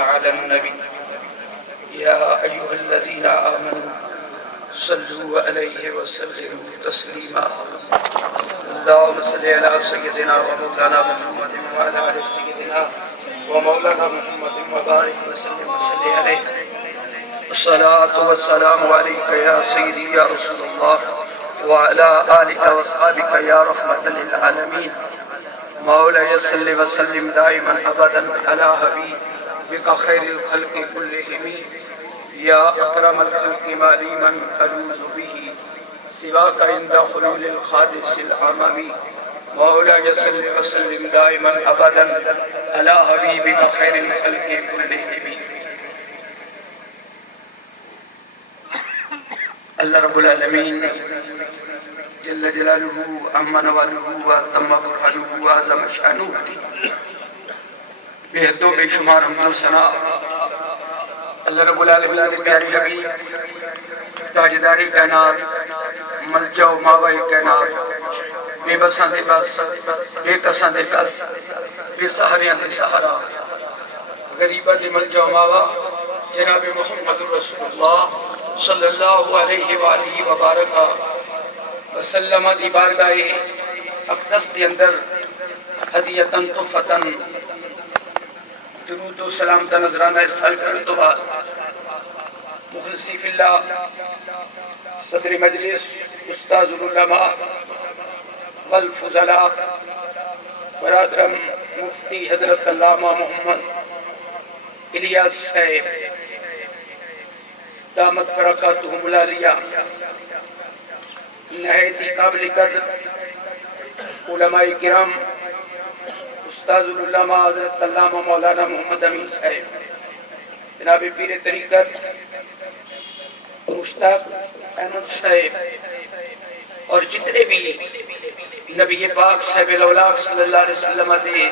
على النبي يا أيها الذين آمنوا صلوا عليه وسلموا تسليما اللهم صل على سيدنا ومولانا محمد وعلى آل سيدنا ومولانا محمد وبارك وسلم وصل عليه الصلاة والسلام عليك يا سيدي يا رسول الله وعلى آلك واصحابك يا رحمة للعالمين مولاي صل وسلم دائما أبدا على حبيبك خير الخلق كلهم يا أكرم الخلق ما لي من ألوذ به سواك عند حلول الحادث الأمامي مولاي صل وسلم دائما أبدا على حبيبك خير الخلق كلهم اللہ رب العالمین جل جلالہ اما نوالہ واتم برہانہ وعظم شانہ بے حد و بے شمار حمد و ثنا اللہ رب العالمین کے پیارے حبیب تاجدار کائنات ملجا و ماوائے کائنات بے بساں دے بس بے کساں دے کس بے سہاریاں دے سہارا غریبہ دے ملجا و ماوا جناب محمد رسول اللہ صلی اللہ علیہ وآلہ وبارکہ وسلم دی بارگاہ اقدس دی اندر ہدیتاً تحفتاً درود و سلام دا نظرانہ ارسال کرنے تو بعد مخلصی فی اللہ صدر مجلس استاذ العلماء والفضلاء برادرم مفتی حضرت علامہ محمد الیاس صاحب دامت برکاتہم العالیہ نہایت قابل قدر علماء کرام استاذ العلماء حضرت علامہ مولانا محمد امین صاحب جناب پیر طریقت مشتاق احمد صاحب اور جتنے بھی نبی پاک صاحب الاولاق صلی اللہ علیہ وسلم دے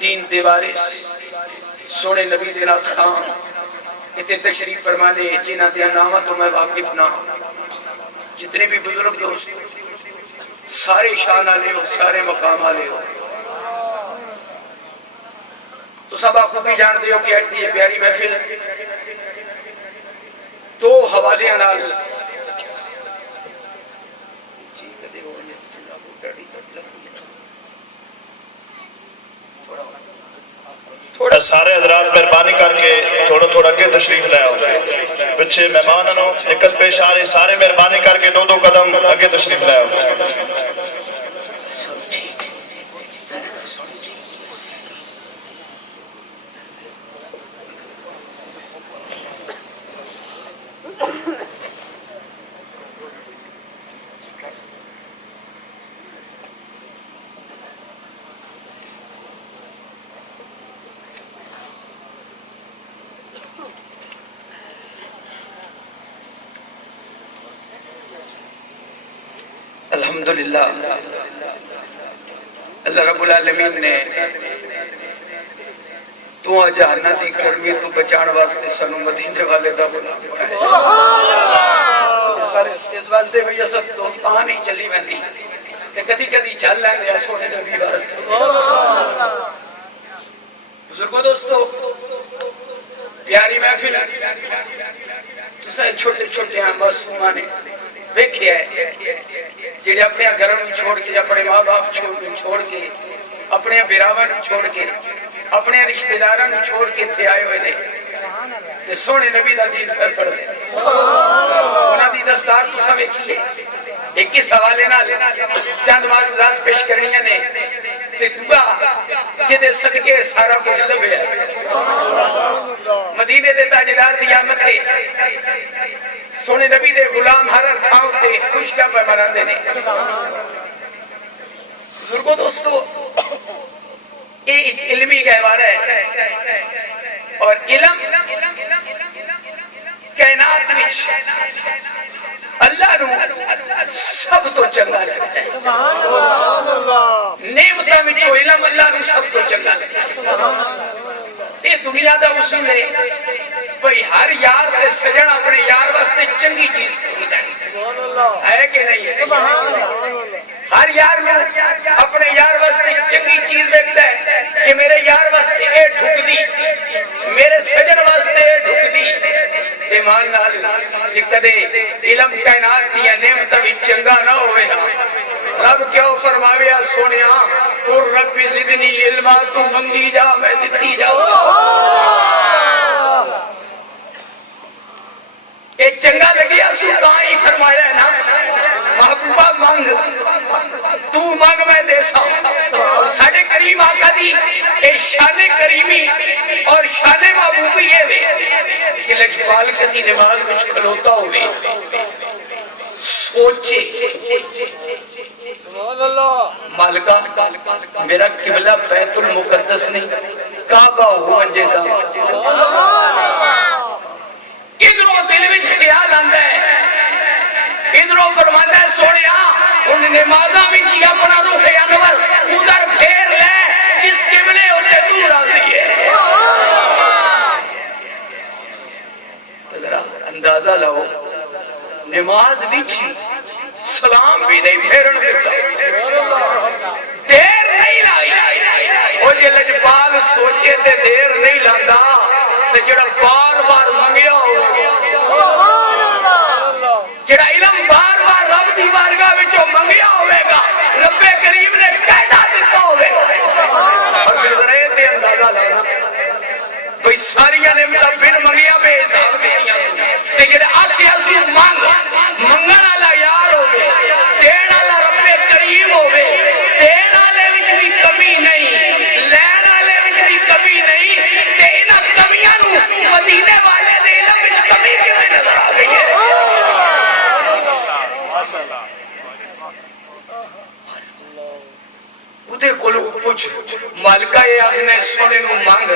دین دے وارث سونے نبی دے نات خان اتنے تشریف فرمانے جنہ دیا نامہ تو میں واقف نہ جتنے بھی بزرگ دوست سارے شان آلے ہو سارے مقام آلے ہو تو سب آپ بھی جان دے ہو کہ اٹھتی ہے پیاری محفل دو حوالے انال سارے حضرات مہربانی کر کے تھوڑا تھوڑا کے تشریف لے آؤ پچھے مہمانوں اکل پیش آ رہے سارے مہربانی کر کے دو قدم آگے تشریف لے آؤ الحمدللہ اللہ رب العالمین نے تو جہنہ دی گرمی تو بچان واسطے سنو مدینے والے دا بنا اس واسطے بھی یہ سب تو کہانی چلی بندی کہ کدی کدی چل لیں یا سونے نبی واسطے بزرگوں دوستو پیاری محفل تو سائے چھوٹے چھوٹے ہیں معصومانے دیکھئے جنہیں اپنے گھروں چھوڑ کے اپنے ماں باپ چھوڑ کے اپنے بیراوان چھوڑ کے اپنے رشتہ داران چھوڑ کے تھے آئے ہوئے نہیں تے سونے نبی دا دیز پر پڑھ دے انہاں دی دستار تو سمیں کیے ایک کس حوالے نہ لے چند معروضات پیش کرنی نے تے دعا جدے صدقے سارا کچھ لبے ہے مدینے دے تاجدار دی آمد ہے سونے نبی دے غلام ہر کھاؤ تے خوشیاں پہ مران دینے بزرگوں دوستو ایک علمی گہوارہ ہے اور علم کائنات وچ اللہ نو سب تو چنگا لگتا ہے نعمتاں وچوں علم اللہ نو سب تو چنگا لگتا ہے یہ دنیا دا اصول ہے بھئی ہر یار تے سجن اپنے یار واسطے چنگی چیز ہے کہ نہیں ہے ہر یار میں اپنے یار واسطے چنگی چیز دیکھتا ہے کہ میرے یار واسطے اے ٹھک دی میرے کدے علم کائنات دیا نعمت بھی چنگا نہ ہوئے رب کیوں فرماویا سونیا اور رب زدنی علما تو منگی جا میں دیتی جاؤں اے چنگا لگیا سو کائیں فرمایا ہے نا محبوبہ مانگ تو مانگ میں دے سا اور ساڑھے کریم آقا دی اے شان کریمی اور شان محبوبی ہے وے کہ لجبال کدی نماز وچ کھلوتا ہوئے سوچے مالکہ میرا قبلہ بیت المقدس نہیں کعبہ ہو انجے دا ادھروں دل وچ خیال آندا ہے ادھروں فرماتا ہے سونیا ان نمازاں وچ ہی اپنا روح انور ادھر پھیر لے جس قبلے ہوتے تو راضی ہے تو ذرا اندازہ لاؤ نماز وچ سلام بھی نہیں پھیرن دیتا دیر نہیں لائی وہ جے لجپال سوچے تے دیر نہیں لاندا تے جڑا بار بار منگیا جڑا علم بار بار رب دی بارگاہ وچوں منگیا ہوے گا رب کریم نے قاعدہ دیتا ہوے گا اور پھر ذرا تے اندازہ لانا بھئی ساریاں نے میرا بن منگیا بے حساب دیتیاں تے جڑا آکھیا سی مانگ منگن والا یار ہوے دین والا رب کریم ہوے دین والے وچ بھی کمی نہیں لین والے وچ بھی کمی نہیں تے انہاں کمیاں نو مدینے والے دے علم وچ کمی کیوں نظر آ گئی ہے اودے کولو پوچھ مالکہ اے آخنے سونے نو مانگ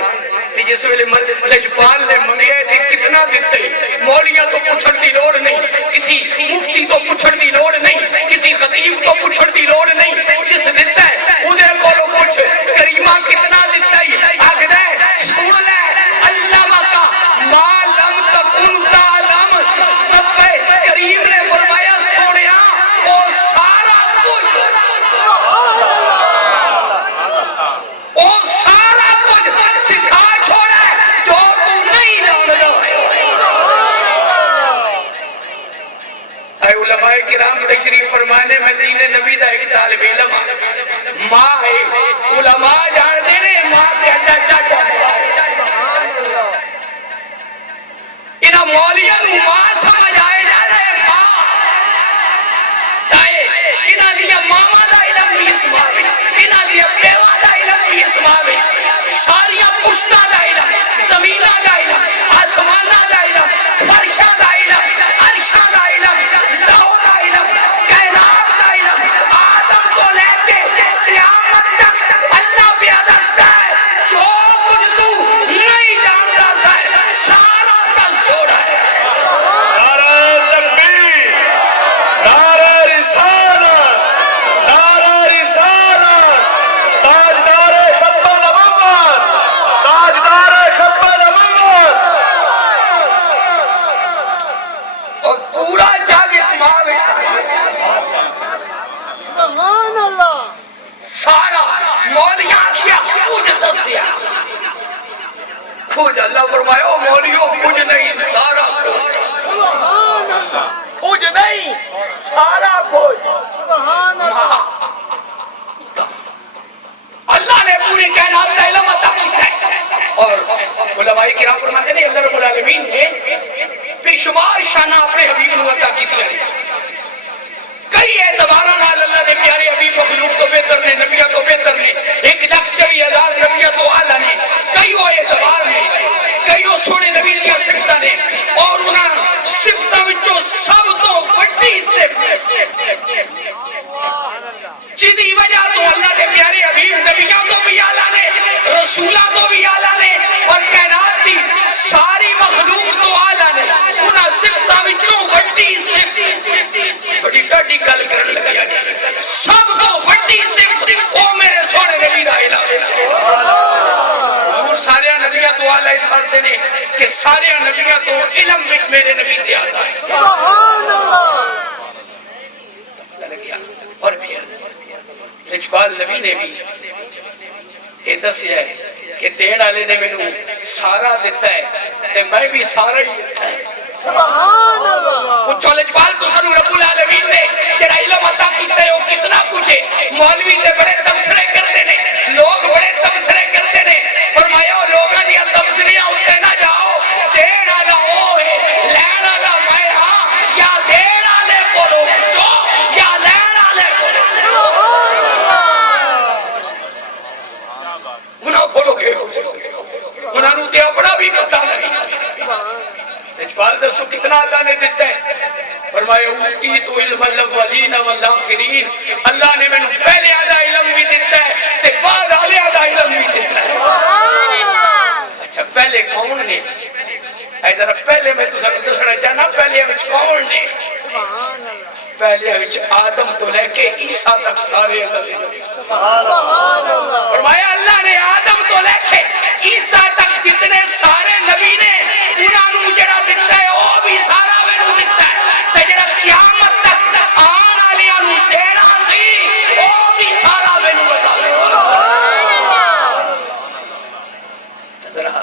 تے جس ویلے لجپال نے منگیا تے کتنا دتے مولیاں تو پوچھن دی لوڑ نہیں کسی مفتی تو پوچھن دی لوڑ نہیں کسی خطیب تو پوچھن دی لوڑ نہیں جس دتا ہے اودے کولو پوچھ کریمہ کتنا دتا ہے آکھدا ہے سن لے علامہ کا ما لم تکن تعلم رب کریم نے فرمایا سونیا او سارا کچھ او سارا کچھ سکھا چھوڑا ہے جو تو نہیں جاندا اے علماء کرام تشریف فرمانے مدینے نبی دا ایک طالب علم ماں ہے علماء جان دے نے ماں کہتا ڈاڈا انہاں مولیاں نو ماں سمجھ آئے جا رہے ماں تائے انہاں دیا ماما دا علم بھی اسماء وچ انہاں دیا پیوا دا علم بھی اسماء وچ ساریاں پشتہ دا علم زمینہ دا علم آسمانہ دا علم فرشہ دا علم عرشہ دا علم لہو دا علم کائنات دا علم آدم کو لے کے قیامت تک اللہ بیادستہ ہے جو کچھ تو نہیں جانتا ہے سارا دس جوڑا ہے نعرہ تکبیر نعرہ رسالت نعرہ رسالت تاجدار ختم نبوت تاجدار ختم نبوت اور پورا جگ اسماء وچ سبحان اللہ سارا مولیاں کیا کچھ دسیا کچھ اللہ فرمایا او مولیوں کچھ نہیں سارا سبحان اللہ کچھ نہیں سارا کچھ سبحان اللہ اللہ نے پوری کائنات کا علم عطا کیا ہے اور علماء کرام فرماتے ہیں اللہ رب العالمین نے بے شمار شانہ اپنے حبیب کو عطا کی دیا کئی اعتباروں نال اللہ نے پیارے حبیب مخلوق تو بہتر نے نبیہ تو بہتر نے 1,40,000 نبیہ تو اعلیٰ نے کئی اعتبار نے کئی سونے نبی کی صفتاں نے اور انہاں صفتاں وچوں سب تو بڑی صفت جدی وجہ تو اللہ کے پیارے حبیب نبیوں تو بھی اعلیٰ نے رسولوں تو بھی اعلیٰ نے اور کائنات کی ساری مخلوق تو اعلیٰ نے انہاں صفتاں وچوں بڑی صفت بڑی ٹاڈی گل کرن لگا سب تو بڑی صفت او میرے سونے نبی دا علم حضور سارے نبیوں تو اعلیٰ اس واسطے نے کہ سارے نبیوں تو علم وچ میرے نبی زیادہ ہے سبحان اللہ اور پھر لجپال نبی نے بھی یہ دسیا ہے کہ دین والے نے مینوں سارا دیتا ہے تے میں بھی سارا ہی دیتا ہے سبحان اللہ پوچھو لجپال تو سنو رب العالمین نے جڑا علم عطا کیتا ہے وہ کتنا کچھ ہے. مولوی تے بڑے تبصرے کرتے نے, لوگ بڑے تبصرے کرتے نے. فرمایا لوگاں دی تبصریاں اُتے نہ جاؤ, دین والا او ہے, لین والا میں ہاں. یا دین والے کولوں پوچھو یا لین والے کولوں. انہاں کولوں کے انہاں نوں تے اپنا بھی پتہ نہیں. لجپال دسو کتنا اللہ نے دیتا ہے. فرمایا اوتی تو علم الاولین والآخرین, اللہ نے میں پہلے آدھا علم بھی دیتا ہے تے بعد والے آدھا علم بھی دیتا ہے. اچھا پہلے کون نے, اے ذرا پہلے میں تو سب دسنا چاہنا پہلے وچ کون نے. پہلے وچ آدم تو لے کے عیسیٰ تک سارے فرمایا اللہ نے آدم تو لے کے عیسیٰ تک جتنے سارے نبی نے انہاں نوں جڑا دیتا ہے وہ بھی سارا مینوں دیتا ہے. تے جڑا قیامت تک آن والیاں نوں دینا سی وہ بھی سارا مینوں بتا ذرا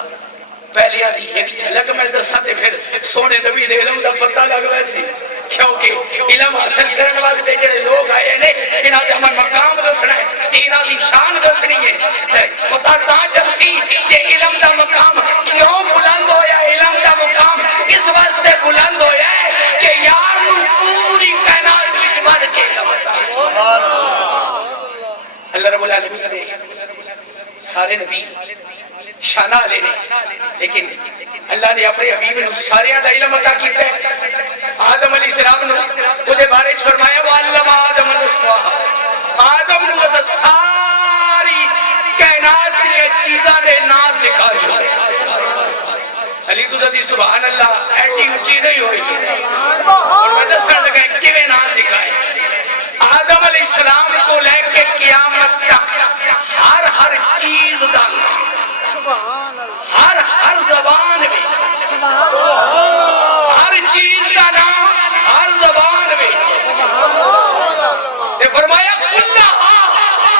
پہلیاں دی ایک جھلک میں دساں تے پھر سونے نبی دے علم دا پتہ لگ ویسی. کیونکہ علم حاصل کرنے واسطے جڑے لوگ آئے نے انہاں دے ہمیں مقام دسنا ہے, انہاں دی شان دسنی ہے. تے پتہ تاں چلسی کہ علم دا مقام کیوں بلند ہویا. علم دا مقام اس واسطے بلند ہویا ہے کہ یار نو پوری کائنات وچ بڑھ کے اللہ رب العالمین نے سارے نبی شانہ لے نے, لیکن اللہ نے اپنے حبیب نو سارے دا علم عطا کیتا ہے. آدم علیہ السلام نو او دے بارے فرمایا وعلم آدم الاسماء, آدم نو اس ساری کائنات دی چیزاں دے نام سکھا جو. علی تو زدی سبحان اللہ ایڈی اونچی نہیں ہوئی اور میں دسن لگا کیویں نام سکھائے. آدم علیہ السلام کو لے کے قیامت تک ہر چیز دا نام, ہر زبان میں ہر چیز کا نام ہر زبان میں. فرمایا کلہ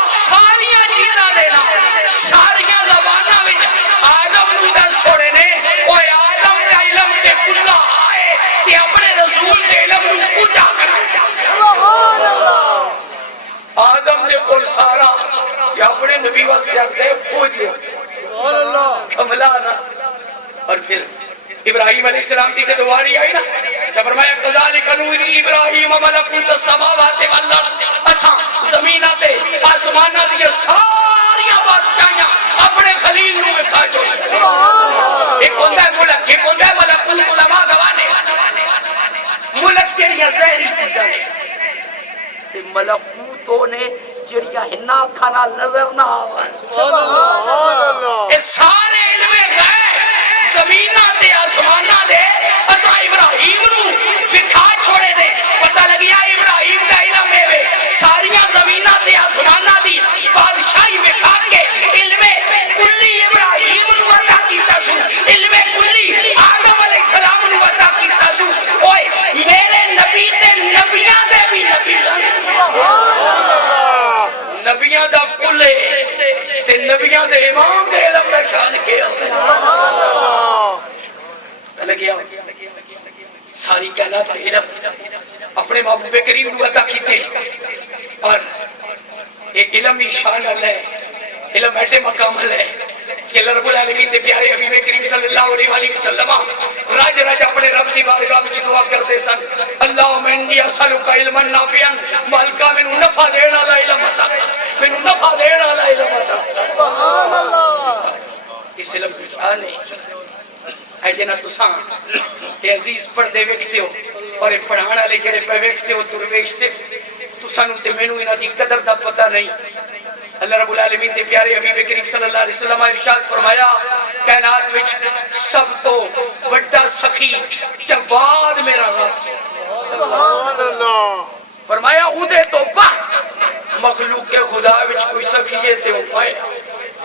ساریاں چیزاں دے نام ساریاں زباناں وچ آدم نوں دس چھوڑے نے. اوے آدم دا علم تے کلہ آئے تے اپنے رسول دے علم نوں کجا کر آدم دے کول سارا تے اپنے نبی واسطے آکھدے پوجو کملانا. اور پھر ابراہیم علیہ السلام دی تے دواری آئی نا تو فرمایا کذالک نوری ابراہیم ملکوت السماوات والارض, اساں زمیناں تے آسماناں دی ساریاں بادشاہیاں اپنے خلیل نوں وکھا چھوڑی. ایک ہوندا ہے ملک, ایک ہوندا ہے ملکوت علماء گوانے. ملک جڑیاں ظاہری چیزاں نے تے ملکوتوں نے جڑیاں ہنا اکھاں نال نظر نہ آون. اے سارے علم غیب زمیناں تے آسماناں دے اساں ابراہیم نوں وکھا چھوڑے دے. پتہ لگیا ابراہیم دا علم ہے ساریاں زمیناں تے آسماناں دی بادشاہی وکھا کے علم کلی ابراہیم نوں عطا کیتا سو, علم کلی آدم علیہ السلام نوں عطا کیتا سو. اوئے میرے نبی تے نبیاں دے بھی نبی نبیاں دا کلے تے نبیاں دے امام دے علم دا شان کیا لگیا. ساری کائنات دے علم اپنے محبوب کریم نو عطا کیتے اور ایک علم ہی شان اللہ ہے, علم ایٹے مقام اللہ ہے کہ اللہ رب العالمین دے پیارے حبیب کریم صلی اللہ علیہ وآلہ وسلم راج راج اپنے رب دی بارگاہ وچ دعا کرتے سن, اللہم انی اسألک علما نافعا, مالکا مینوں نفع دینا والا علم عطا کر, مینوں نفع دینا والا علم عطا کر. سبحان اللہ. اس علم سے آنے اے جنہ تساں اے عزیز پڑھدے ویکھتے ہو اور اے پڑھان والے جڑے پہ ویکھتے ہو درویش صرف تساں نوں تے مینوں انہاں دی قدر دا پتہ نہیں. اللہ رب العالمین دے پیارے حبیب کریم صلی اللہ علیہ وسلم ارشاد فرمایا کائنات وچ سب تو بڑا سخی جواد میرا رب. سبحان اللہ. فرمایا اودے تو بعد مخلوق کے خدا وچ کوئی سخی ہے تے او پائے.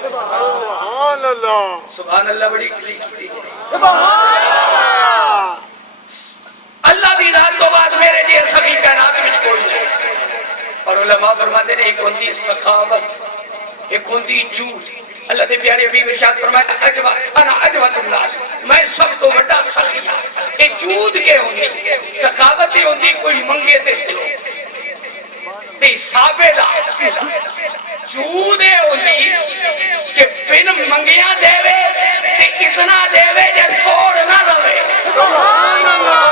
سبحان اللہ. سبحان اللہ بڑی کلی کی ہے. سبحان اللہ. اللہ دی ذات تو بعد میرے جے سخی کائنات وچ کوئی نہیں. اور علماء فرماتے ہیں ایک ہوندی سخاوت, ایک ہوندی جھوٹ. اللہ دے پیارے حبیب ارشاد فرمایا انا اجود الناس, میں سب تو بڑا سخی ہوں. اے جھوٹ جود کے ہوندی سخاوتی ہوندی کوئی منگے تے دیو تے حسابے دا جود ہوندی کہ بن منگیاں دیوے تے اتنا دیوے جے تھوڑ نہ روے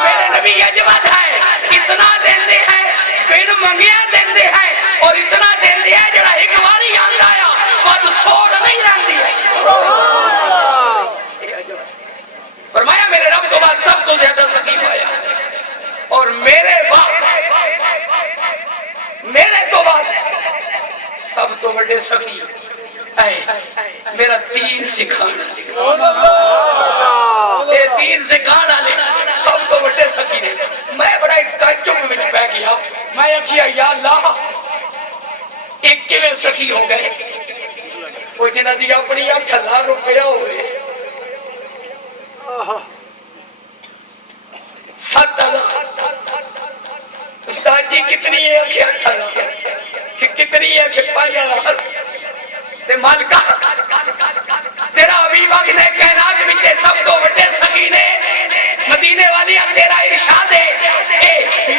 میرے نبی اجمد ہے اتنا دیندے ہیں بن منگیاں دیندے ہیں اور اتنا دیندے ہیں جڑا ایک باری آندا آیا وہ تھوڑ نہیں رہندی ہے فرمایا میرے رب تو بعد سب تو زیادہ سخی پایا اور میرے تو بعد سب تو بڑے سخی میرا تین سکھانا تین سکھانا لے سب تو بڑے سخی نے میں بڑا ایک تعجب میں پہ گیا میں کیا یا اللہ ایک کے میں سخی ہو گئے وہ جنہ دی اپنی 8,000 روپیہ ہوئے 7,000 استاد جی کتنی ہے کہ 8,000 کتنی ہے کہ 5,000 تے مالکہ تیرا حبیب اگلے کائنات وچ سب تو بڑے سخی نے مدینے والی تیرا ارشاد ہے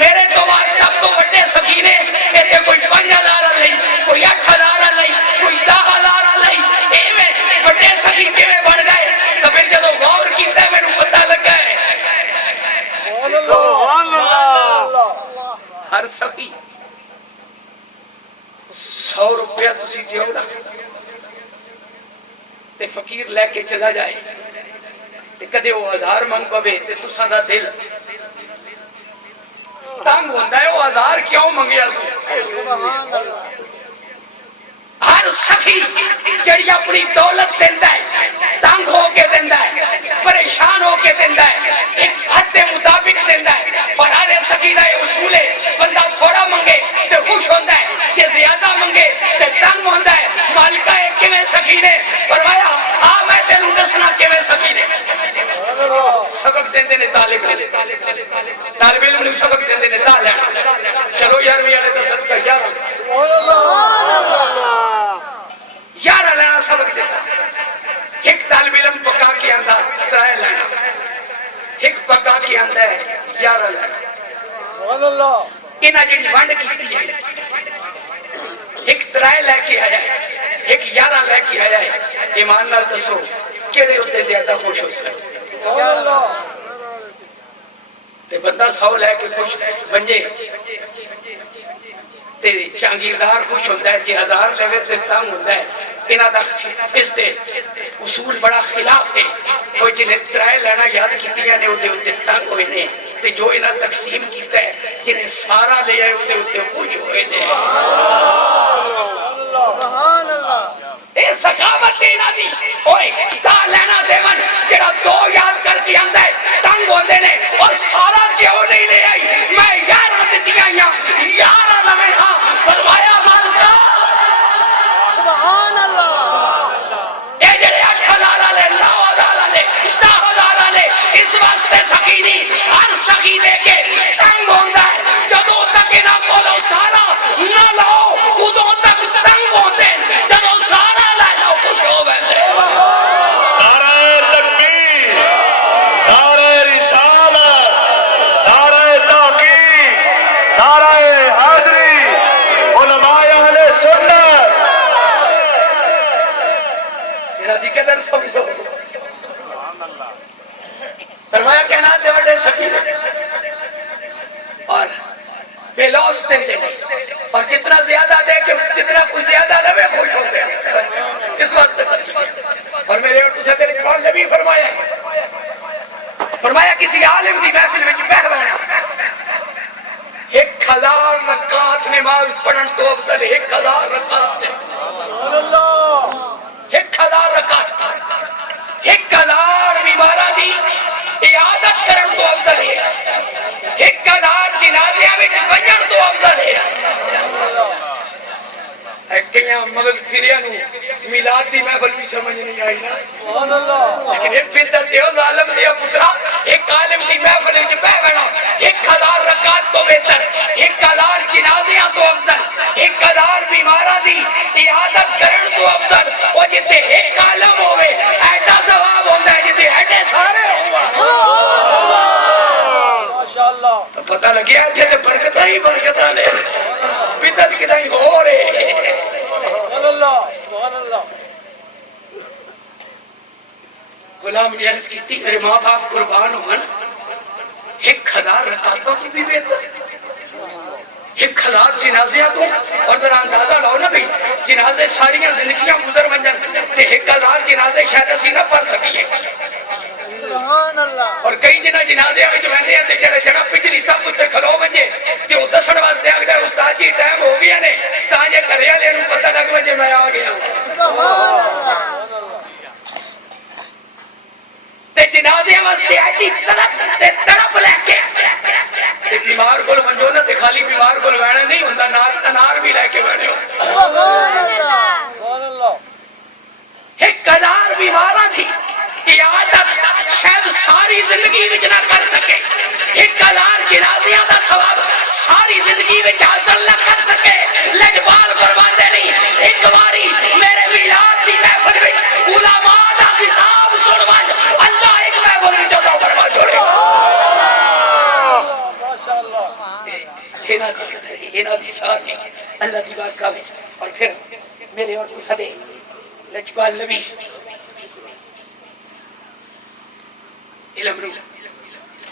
میرے تو بعد سب تو بڑے سخی نے تے کوئی 5,000 لئی کوئی 8,000 لئی کوئی 10,000 لئی ایویں بڑے سخی کیویں بن گئے تے پھر جدوں غور کیتا مینوں پتہ لگا ہے سبحان اللہ ہر سخی 100 روپیہ تسی دیو نا تے فقیر لے کے چلا جائے تے کدے وہ 1000 منگ پوے تے تساں دا دل تنگ ہوندا ہے وہ 1000 کیوں منگیا سو ہر سخی جڑی اپنی دولت دیندا ہے تنگ ہو کے دیندا ہے پریشان ہو کے دیندا ہے ایک حد کے مطابق دیندا ہے اور ہر سخی دا یہ اصول ہے بندہ تھوڑا منگے تے خوش ہوندا ہے تے زیادہ منگے تے تنگ ہوندا ہے مالکہ ایک کیویں سخی نے فرمایا آ میں تینوں دسنا کیویں سخی نے سبق دیندے نے طالب علم نوں سبق دیندے نے تا لینا چلو 11ویں والے دا صدقہ 11 لینا سبق دیتا ایک طالب علم پکا کے آندا 3 لینا ایک پکا کے آندا ہے 11 لینا انہاں جڑی ونڈ کیتی ہے ایک 3 لے کے آیا ہے ایک 11 لے کے آیا ہے ایمان نال دسو کیڑے ہوتے زیادہ خوش ہو سکتے تے بندہ 100 لے کے خوش بنجے تے جہانگیردار خوش ہوتا ہے جی 1000 لے تے تنگ ہوتا ہے انہاں دا اس دے اصول بڑا خلاف ہے وہ جنہیں 3 لینا یاد کیتیاں نے اودے اوتے تنگ ہوئے نے تے جو انہاں تقسیم کیتا ہے جنہیں سارا لے آئے اودے اوتے خوش ہوئے نے سبحان اللہ اے سخاوت انہاں دی اوئے تا لینا دیون جڑا 2 یاد کر کے آندا ہے تنگ ہوندے نے اور سارا کیوں نہیں لے آئی میں 11 دتیاں 11 لویں ہاں فرمایا مالکا سبحان اللہ اے جڑے 8,000 والے 9,000 والے 10,000 والے اس واسطے سخی نہیں ہر سخی دے کے تنگ ہوندا ہے جدوں تک انہاں کولوں سارا نہ لاؤ اودوں تک تنگ ہوندے جدوں سارا لے لو خوش ہو ویندے نعرہ تکبیر نعرہ رسالت نعرہ تحقیق نعرہ حیدری علماء اہل سنت میرا دی قدر سمجھو فرمایا کہنا دے بڑے سخی اور بے لوس دے دے اور جتنا زیادہ دے کہ جتنا کوئی زیادہ لوے خوش ہوتے ہیں اس وقت اور میرے اور تسے دل اقبال نے بھی فرمایا کسی عالم دی محفل وچ بہوانا 1,000 رکعت نماز پڑھن تو افضل 1,000 رکعت سبحان اللہ 1,000 رکعت 1,000 بیماراں دی عیادت کرن تو افضل ہے 1,000 جنازیاں وچ وجن تو افضل ہے کیاں مغز پھریا نو میلاد دی محفل بھی سمجھ نہیں آئی نا سبحان اللہ لیکن ایک فدت دیو ظالم دیا پترا ایک عالم دی محفل وچ بیٹھنا 1,000 رکعت تو بہتر 1,000 جنازیاں تو افضل 1,000 بیماراں دی عیادت کرن تو افضل او جتے ایک عالم ہوے ایڈا ثواب ہوندا ہے جتے ایڈے سارے ہون پتہ لگیا تھے کہ برکتہ ہی برکتہ نے بدت کدھائی ہو رہے سبحان اللہ سبحان اللہ غلام نے عرض کی تھی میرے ماں باپ قربان ہو 1000 رکعتوں کی بھی بہتر 1000 جنازیاں تو اور ذرا اندازہ لاؤ نا بھی جنازے ساریاں زندگیاں گزر منجن تے 1000 جنازے شاید اسی نہ پڑھ سکیے سبحان اللہ اور کئی جنہ جنازے وچ ویندے ہیں تے جڑے جڑا پچھلی صف تے کھلو ونجے تے او دسن واسطے آکھدا ہے استاد جی ٹائم ہو گیا نے تاں جے گھر والے نوں پتہ لگ ونجے میں آ گیا سبحان اللہ تے جنازے واسطے ایڈی تڑپ لے کے تے بیمار کول ونجو نا تے خالی بیمار کول وینا نہیں ہوندا نال انار بھی لے کے وینے سبحان اللہ سبحان اللہ 1000 بیماراں تھی عیادت شاید ساری زندگی وچ نہ کر سکے 1000 جنازیاں دا ثواب ساری زندگی وچ حاصل نہ کر سکے لجپال فرماندے نہیں ایک باری میرے میلاد دی محفل وچ علماء دا خطاب سن ون اللہ ایک محفل وچ عطا فرما چھوڑے ماشاءاللہ انہاں دی قدر انہاں دی شان اللہ دی بارگاہ وچ اور پھر میرے اور تو سدے لجپال نبی علم نو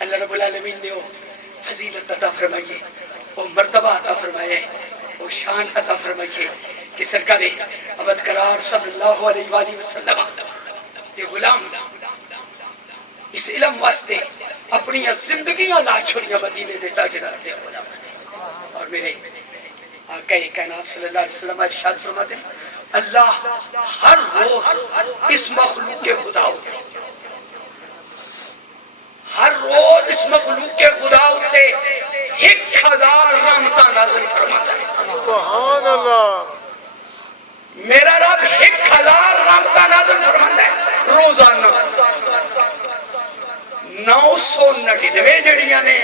اللہ رب العالمین نے وہ فضیلت عطا فرمائیے وہ مرتبہ عطا فرمائے وہ شان عطا فرمائیے کہ سرکار ابد قرار صلی اللہ علیہ وآلہ وسلم دے غلام اس علم واسطے اپنی زندگیاں لا چھوڑیاں مدینے دے تاجدار دے غلام اور میرے آقا کائنات صلی اللہ علیہ وسلم ارشاد فرماتے ہیں اللہ ہر روز اس مخلوق کے خدا ہوتے ہر روز اس مخلوق کے خدا ہوتے 1000 رحمتہ نازل فرماتا ہے سبحان اللہ میرا رب 1000 رحمتہ نازل فرماتا ہے روزانہ 999 جڑیاں نے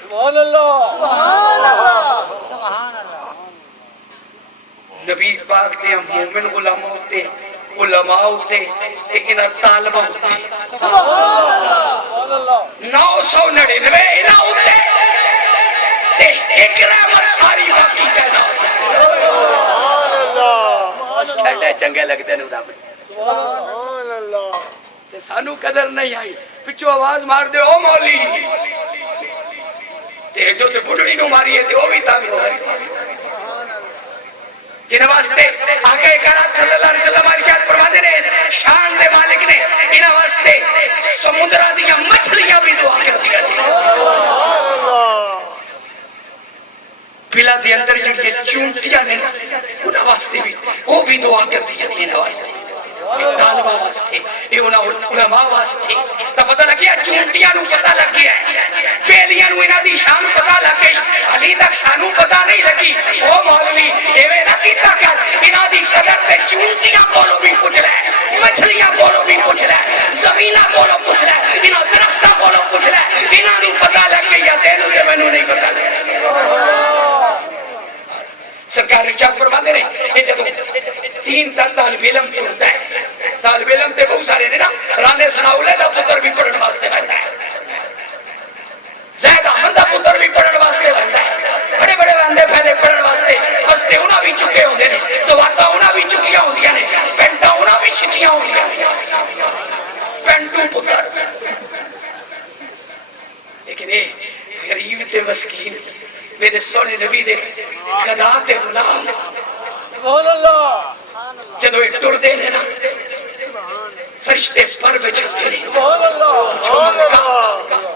سبحان اللہ سبحان اللہ سبحان اللہ نبی پاک دے مومن غلاموں ہوتے علماء ہوتے تے انہاں طالبہ ہوتے سبحان اللہ 999 انہاں ہوتے تے ایک رحمت ساری باقی کہنا سبحان اللہ چھڑے چنگے لگتے نے رب سبحان اللہ تے سانو قدر نہیں آئی پچھو آواز مار دے او مولی تے جو تے بڑھڑی نو ماری ہے تے او بھی تابع ہو گئی جن واسطے آقا کائنات صلی اللہ علیہ وسلم ارشاد فرماتے ہیں شان دے مالک نے انہاں واسطے سمندراں دیاں مچھلیاں بھی دعا کردیاں سبحان اللہ بلا دے اندر جڑی چونٹیاں نے انہاں واسطے بھی وہ بھی دعا کردیاں انہاں واسطے طالبہ واسطے یہ علماء واسطے تا پتہ لگیا چونٹیاں نو پتہ لگ گیا پیلیاں نو انہاں دی شان پتہ لگ گئی علی تک سانو پتہ نہیں لگی او مولوی ایویں نہ کیتا کر انہاں دی قدر تے چونٹیاں کولوں بھی پوچھ لے مچھلیاں کولوں بھی پوچھ لے زمیناں کولوں پوچھ لے انہاں درختاں کولوں پوچھ لے انہاں نو پتہ لگ گیا تینوں تے مینوں نہیں پتہ لگا سرکار ارشاد فرماتے ہیں یہ جدوں 3 تک طالب علم ٹرتا ہے طالب علم تے بہت سارے نے نا رانے سناولے دا پتر بھی پڑھن واسطے بنتا ہے زید احمد دا پتر بھی پڑھن واسطے بنتا ہے بڑے بڑے بندے پھیلے پڑھن واسطے بستے انہاں بھی چکے ہوندے نے دواتا انہاں بھی چکیاں ہوندیاں نے پینٹاں انہاں بھی چھکیاں ہوندیاں نے پینٹو پتر لیکن اے غریب تے مسکین میرے سونے نبی دے گدا تے غلام سبحان اللہ جدو ایک ٹر دے نا فرشتے پر بچھتے نے سبحان اللہ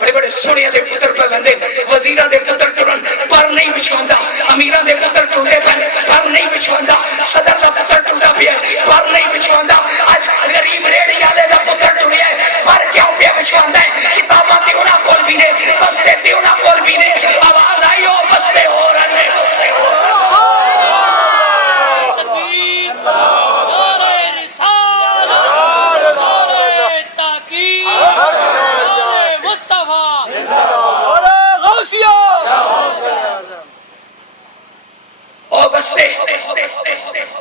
بڑے بڑے سونے دے پتر پہ بندے وزیرہ دے پتر ٹرن پر نہیں بچھوندہ امیرہ دے پتر ٹرنے پر نہیں بچھوندہ صدر دا پتر ٹرنا بھی ہے پر نہیں بچھوندہ آج غریب ریڑی آلے دا پتر ٹریا ہے پر کیوں پہ بچھوندہ ہے کتابہ تے انہاں کول بھی نے بستے تے انہاں کول بھی نے آواز آئی ہو بستے ہو رہنے بستے ہو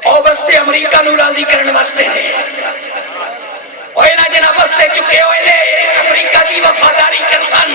او بستے امریکہ نو راضی کرنے واسطے نے اوہ نا جنہ بستے چکے ہوئے نے امریکہ دی وفاداری کرسن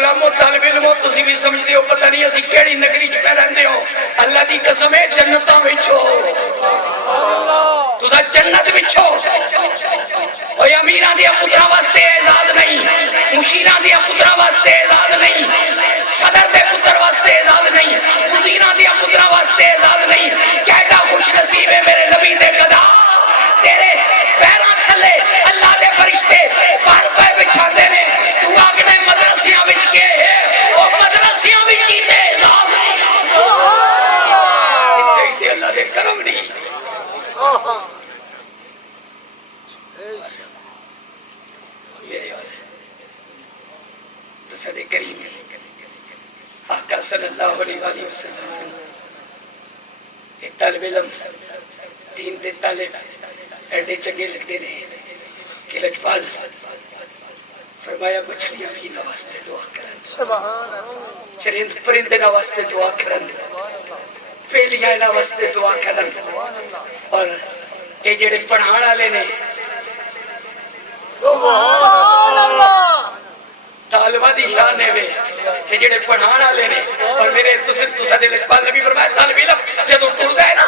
علماء طالب علموں تسی بھی سمجھتے ہو پتہ نہیں اسی کیڑی نگری چ پہ رہندے ہو اللہ دی قسم ہے جنتاں وچ ہو تسا جنت وچ ہو اوے امیراں دے پتراں واسطے اعزاز نہیں مشیراں دے پتراں واسطے اعزاز نہیں صدر دے پتر واسطے اعزاز نہیں وزیراں دے پتراں واسطے اعزاز نہیں کیڑا خوش نصیب ہے میرے نبی دے گدا تیرے پیراں تھلے اللہ دے فرشتے پر پہ بچھاندے نے تو آگنے مدرسیاں وچ کے ہے او مدرسیاں وچ کیتے اعزاز نہیں اتھے اللہ دے کرم نہیں میرے اور صدق کریم آقا صلی اللہ علیہ وآلہ وسلم ایک طالب علم دین دے طالب ایڈے چنگے لگتے نے کہ لجپال فرمایا مچھلیاں بھی نہ واسطے دعا کرن چرند پرندے نہ واسطے دعا کرن پھیلیاں نہ واسطے دعا کرن اور یہ جڑے پڑھان والے نے سبحان اللہ طالبہ دی شان ہے وے کہ جڑے پڑھان والے نے اور میرے تسا دے لجپال نبی فرمایا طالب علم جدوں ٹردا ہے نا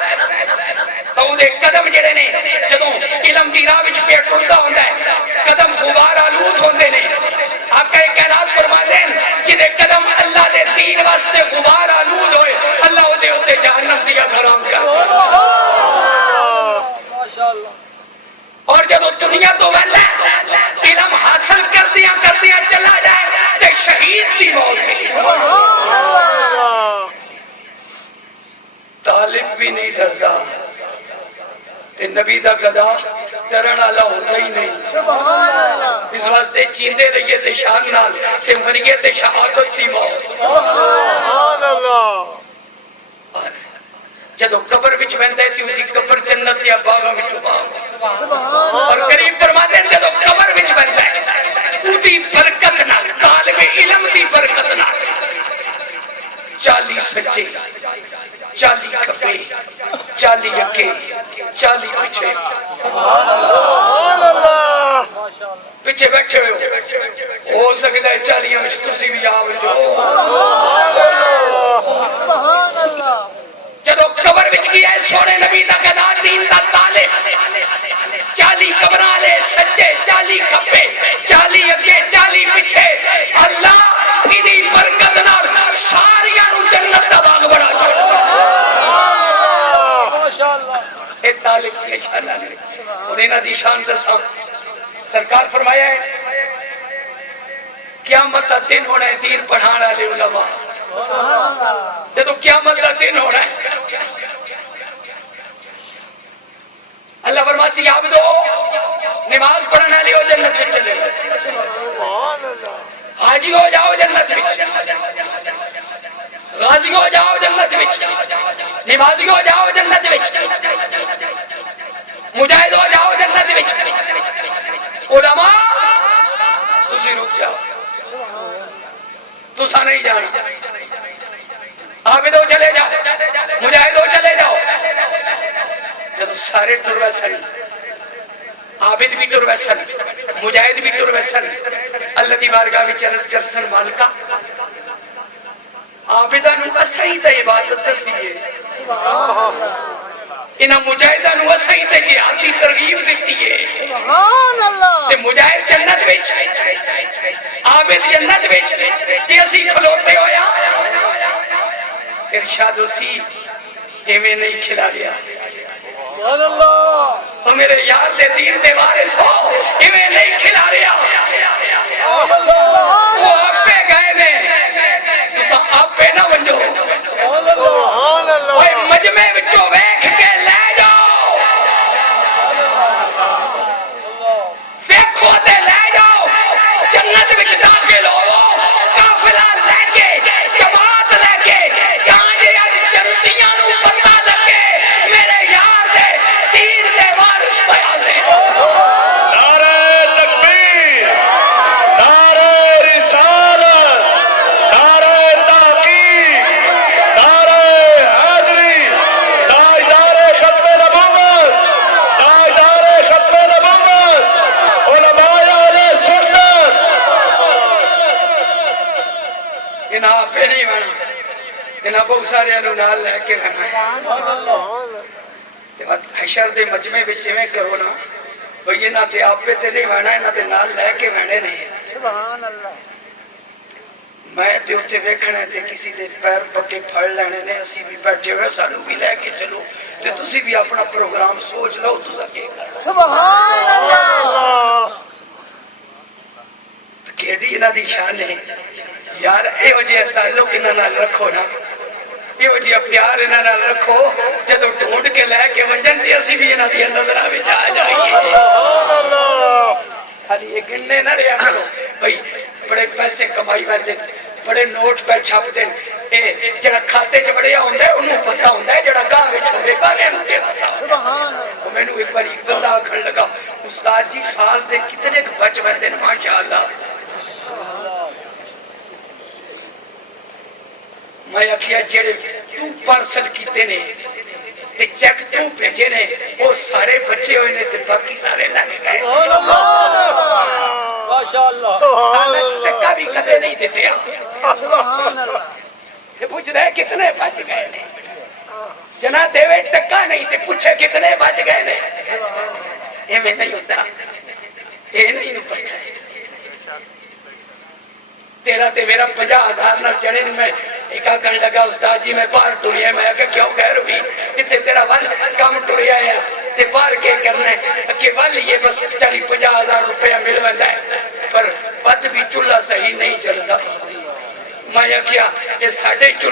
تو دے قدم جڑے نے جدوں علم دی راہ وچ پہ ٹردا ہوندا ہے قدم غبار آلود ہوندے نے آقا کائنات فرماندے ہیں جدے قدم اللہ دے دین واسطے غبار آلود ہوئے اللہ دے اوتے جہنم دیا حرام کر ماشاءاللہ اور جدوں دنیا تو ویلا علم حاصل کردیاں چلا جائے تے شہید دی موت ہے طالب بھی نہیں ڈردا تے نبی دا گدا ڈرن والا ہوندا ہی نہیں اس واسطے جیندے رہیے تے شان نال تے مریے تے شہادت دی موت سبحان اللہ اور جدوں قبر وچ ویندا تے دی قبر جنت دے باغاں وچوں باغ اور کریم فرماتے ہیں جدوں قبر وچ ویندا ہے اودی برکت نال طالب علم دی برکت نال 40 سجے 40 کھبے 40 اگے 40 پیچھے سبحان اللہ پیچھے بیٹھے ہو سکتا ہے 40 وچ تسی بھی آ وجو سبحان اللہ جدوں قبر وچ کیا ہے سونے نبی دا گدا دین دا طالب 40 قبراں والے سجے 40 کھبے 40 اگے 40 پیچھے اللہ دی برکت نال ساریاں نو جنت دا باغ بنا چھوڑے ماشاءاللہ اے طالب کی شان ہے اور انہاں دی شان دساں سرکار فرمایا ہے قیامت دا دن ہونا ہے دین پڑھان والے علماء جدوں قیامت دا دن ہونا ہے اللہ فرماسی عبدو نماز پڑھنے والے ہو جنت وچ چلے جاؤ حاجی ہو جاؤ جنت وچ غازی ہو جاؤ جنت وچ نمازی ہو جاؤ جنت وچ مجاہد ہو جاؤ جنت وچ علماء تسی رک جاؤ تسا نہیں جانا عابد ہو چلے جاؤ مجاہد ہو چلے جاؤ جب سارے ٹر ویسن عابد بھی ٹر ویسن مجاہد بھی ٹر ویسن اللہ دی بارگاہ وچ عرض کرسن مالکا عابداں نو اسیں تے عبادت دسیے انہاں مجاہداں نو اسیں تے جہاد دی ترغیب دتی ہے سبحان اللہ تے مجاہد جنت وچ عابد جنت وچ تے اسی کھلوتے ہویا ارشاد اسی ایویں نہیں کھلا رہا سبحان اللہ اور میرے یار دے دین دے وارث ہو ایویں نہیں کھلا رہا وہ آپ پہ گئے نے تسا آپ پہ نہ ونجو سبحان اللہ اوے مجمع وچوں ویکھ کے لے جاؤ ویکھو تے لے جاؤ جنت وچ داخل ہو قافلہ لے کے جماعت لے کے جہاں جے اج جنتیاں نو پتہ لگے میرے یار دے دین دے وارث بیان نے انہاں بہت سارے نال لے کے رہنا تے حشر دے مجمع وچ ایویں کرو نا بھئی انہاں تے آپے تے نہیں بہنا انہاں دے نال لے کے بہنے نہیں سبحان اللہ میں تے اتنے ویکھنا تے کسی دے پیر پکے پھڑ لینے نے اسی بھی بیٹھے ہوئے سانو بھی لے کے چلو تے تسی بھی اپنا پروگرام سوچ لو تسا کی کرنا سبحان اللہ کیڑی انہاں دی شان ہے یار اے وجہ تعلق انہاں نال رکھو نا اے وجہ پیار انہاں نال رکھو جدو ڈھونڈ کے لے کے ونجن تے اسی بھی انہاں دی نظراں وچ آ جائیے سبحان اللہ خالی یہ گننے نہ رہا کرو بھئی بڑے پیسے کمائی ویندے بڑے نوٹ پہ چھاپ دیں اے جڑا کھاتے چ بڑیا ہوندا ہے انہوں پتہ ہوندا ہے جڑا گاہ وچ ہوے بارے نوں تے پتہ ہوندا سبحان اللہ ہے مینوں ایک بار بندہ آکھن لگا استاد جی سال دے کتنے بچ ویندے نے ماشاءاللہ میں آکھیا جڑے تو پارسل کیتے نے تے چیک تو بھیجے نے وہ سارے بچے ہوئے نے تے باقی سارے لگ گئے ماشاءاللہ سالچ ٹکا بھی کدے نہیں دیتے سبحان اللہ تے پوچھ رہے کتنے بچ گئے نے جنا دیوے ٹکا نہیں تے پوچھے کتنے بچ گئے نے یہ میں نہیں ہوتا یہ نہیں پتہ ہے تیرا تے میرا 50,000 نال جڑے نے میں ایک آکھن لگا استاد جی میں باہر ٹریا میں آکھا کیوں خیر ہوئی اتنے تیرا ول کام ٹریا ہے تے باہر کے کرنے کہ ول یہ بس 40-50,000 روپیہ مل ویندا ہے پر بد بھی چولہا صحیح نہیں چلدا میں آکھیا یہ ساڈے